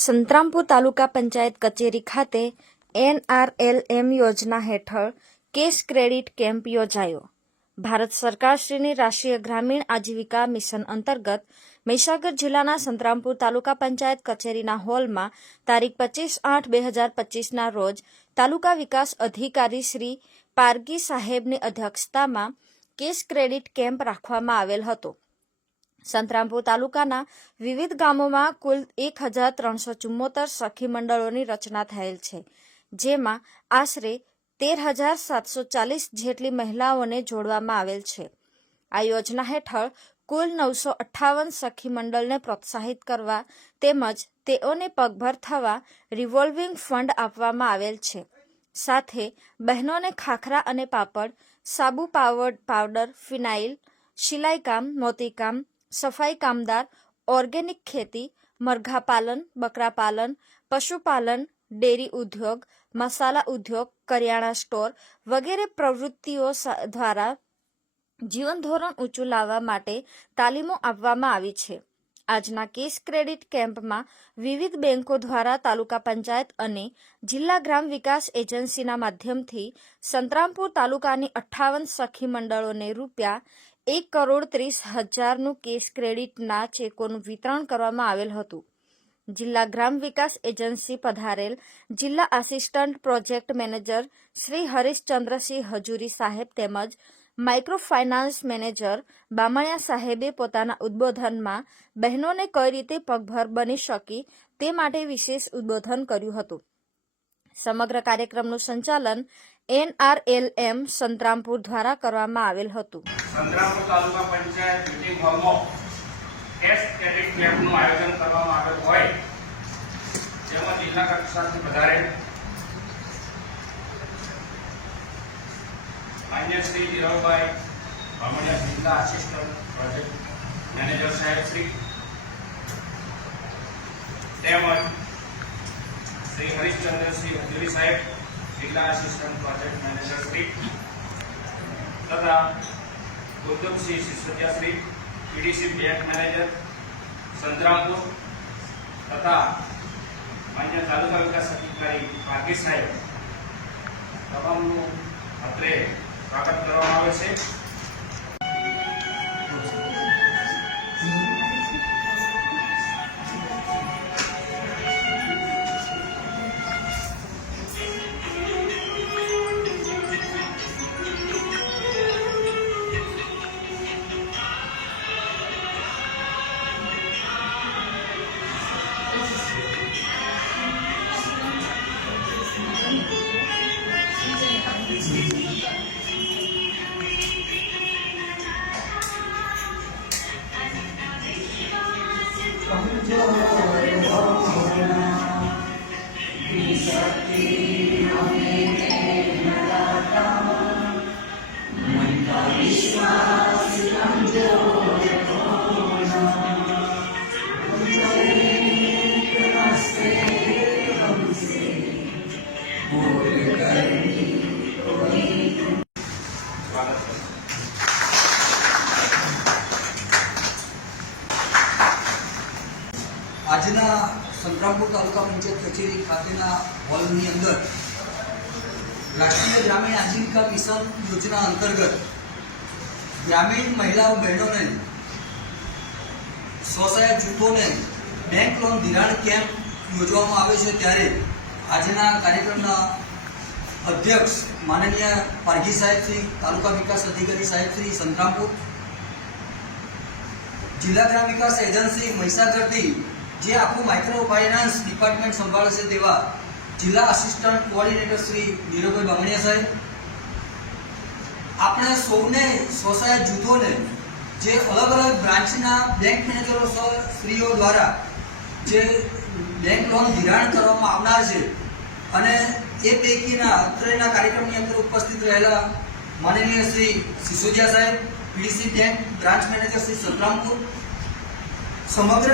સંતરામપુર તાલુકા પંચાયત કચેરી ખાતે NRLM યોજના હેઠળ કેશ ક્રેડિટ કેમ્પ યોજાયો. ભારત સરકારશ્રીની રાષ્ટ્રીય ગ્રામીણ આજીવિકા મિશન અંતર્ગત મહીસાગર જિલ્લાના સંતરામપુર તાલુકા પંચાયત કચેરીના હોલમાં તારીખ 25/8/2025ના રોજ તાલુકા વિકાસ અધિકારી શ્રી પારગી સાહેબની અધ્યક્ષતામાં કેશ ક્રેડિટ કેમ્પ રાખવામાં આવેલ હતો. સંતરામપુર તાલુકાના વિવિધ ગામોમાં કુલ 1374 સખી મંડળોની રચના થયેલ છે, જેમાં આશરે 13,740 જેટલી મહિલાઓને જોડવામાં આવેલ છે. આ યોજના હેઠળ કુલ 958 સખી મંડળને પ્રોત્સાહિત કરવા તેમજ તેઓને પગભર થવા રિવોલ્વિંગ ફંડ આપવામાં આવેલ છે. સાથે બહેનોને ખાખરા અને પાપડ, સાબુ પાવડર, ફિનાઇલ, સિલાઈકામ, મોતીકામ, સફાઈ કામદાર, ઓર્ગેનિક ખેતી, મરઘા પાલન, બકરા પાલન, પશુપાલન, ડેરી ઉદ્યોગ, મસાલા ઉદ્યોગ, કરિયાણા સ્ટોર વગેરે પ્રવૃત્તિઓ દ્વારા જીવન ધોરણ ઊંચું લાવવા માટે તાલીમો આપવામાં આવી છે. આજના કેશ ક્રેડિટ કેમ્પમાં વિવિધ બેંકો દ્વારા તાલુકા પંચાયત અને જિલ્લા ગ્રામ વિકાસ એજન્સીના માધ્યમથી સંતરામપુર તાલુકાની 58 સખી મંડળોને ₹1,30,00,000નું કેશ ક્રેડિટના ચેકોનું વિતરણ કરવામાં આવેલ હતું. જિલ્લા ગ્રામ વિકાસ એજન્સી પધારેલ જિલ્લા assistant project manager Shri હરીશચંદ્રસિંહ Hajuri સાહેબ તેમજ માઇક્રો ફાઇનાન્સ મેનેજર બામણિયા સાહેબે પોતાના ઉદ્બોધનમાં બહેનોને કઈ રીતે પગભર બની શકી તે માટે વિશેષ ઉદ્બોધન કર્યું હતું. સમગ્ર કાર્યક્રમનું સંચાલન NRLM સંતરામપુર દ્વારા કરવામાં આવેલ હતું. સંતરામપુર તાલુકા પંચાયત મીટિંગ હોલમાં કેશ ક્રેડિટ કેમ્પનું આયોજન કરવામાં આવેલ હોય, જેમાં જિલ્લા કક્ષાથી વધારે માન્ય શ્રી ધીરવભાઈ બામણિયા, જિલ્લા આસિસ્ટન્ટ પ્રોજેક્ટ મેનેજર સાહેબ શ્રી તેમજ શ્રી હરીશચંદ્રસિંહ હજુરી સાહેબ, જિલ્લા આસિસ્ટન્ટ પ્રોજેક્ટ મેનેજર શ્રી તથા Gautamsinh Sisodiya Shri, PDC bank manager Santrampur તથા માન્ય તાલુકા વિકાસ અધિકારી પારગી સાહેબ તમામનું અત્રે સ્વાગત કરવામાં આવે છે. આજના સંતરામપુર તાલુકા પંચાયત કચેરી ખાતેના હોલની અંદર રાષ્ટ્રીય ગ્રામીણ આજીવિકા મિશન યોજના અંતર્ગત ગ્રામીણ મહિલાઓ બહેનોને સ્વસહાયક જૂથોને બેંક લોન ધિરાણ કેમ્પ યોજવામાં આવે છે. ત્યારે આજના કાર્યક્રમના અધ્યક્ષ માનનીય પારગી સાહેબ શ્રી, તાલુકા વિકાસ અધિકારી સાહેબ શ્રી સંતરામપુર, જિલ્લા ગ્રામ વિકાસ એજન્સી મહીસાગરથી જે આખું માઇક્રો ફાઇનાન્સ ડિપાર્ટમેન્ટ સંભાળે છે તેવા જિલ્લા આસિસ્ટન્ટ કોઓર્ડિનેટર શ્રી ધીરવભાઈ બામણિયા સાહેબ, આપણે સૌને સ્વસહાયક જૂથોને જે અલગ અલગ બ્રાન્ચના બેંક મેનેજરો શ્રીઓ દ્વારા જે બેંક લોન ધિરાણ કરવામાં આવનાર છે અને એ પૈકીના અત્રેના કાર્યક્રમની અંદર ઉપસ્થિત રહેલા માનનીય શ્રી સિસોદિયા સાહેબ, PDC bank branch manager Shri Santrampur, સમગ્ર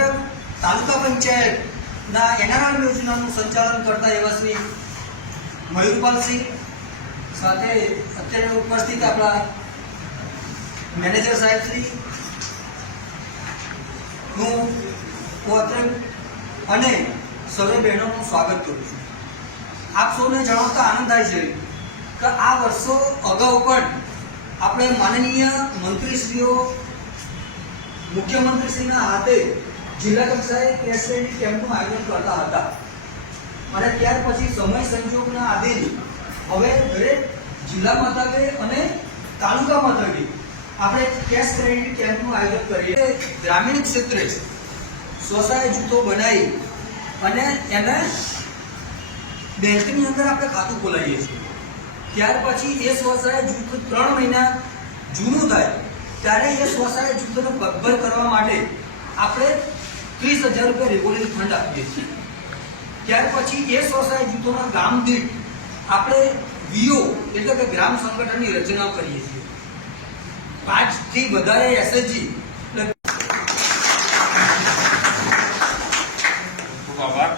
તાલુકા પંચાયતના NRLM યોજનાનું સંચાલન કરતા એવા શ્રી મયુરપાલસિંહ, સાથે અત્યારે ઉપસ્થિત આપણા મેનેજર સાહેબ શ્રી નું કોત્રક અને સર્વે બહેનોનું સ્વાગત કરું છું. આપ સૌને જણાવતા આનંદ થાય છે કે આ વર્ષો અગાઉ પણ આપણે માનનીય મંત્રીશ્રીઓ મુખ્યમંત્રીશ્રીના હાથે જિલ્લા કક્ષાએ કેસ ક્રેડિટ કેમ્પનું આયોજન કરતા હતા અને ત્યાર પછી સમય સંજોગના આધીન હવે દરેક જિલ્લા મથકે અને તાલુકા મથકે આપણે કેશ ક્રેડિટ કેમ્પનું આયોજન કરીએ. ગ્રામીણ ક્ષેત્રે સ્વસહાય જૂથો બનાવી અને એને બેંકની અંદર આપણે ખાતું ખોલાવીએ છીએ. ત્યાર પછી એ સ્વસહાય જૂથ 3 મહિના જૂનું થાય ત્યારે એ સ્વસહાય જૂથોને પગભર કરવા માટે આપણે 30,000 રૂપિયા રિવોલ્વિંગ ફંડ આપીએ છીએ. ત્યાર પછી એ સ્વસહાય જૂથોના ગામ દીઠ આપણે વીઓ એટલે કે ગ્રામ સંગઠનની રચના કરીએ છીએ. 5 થી વધારે એસએચજી ખૂબ આભાર.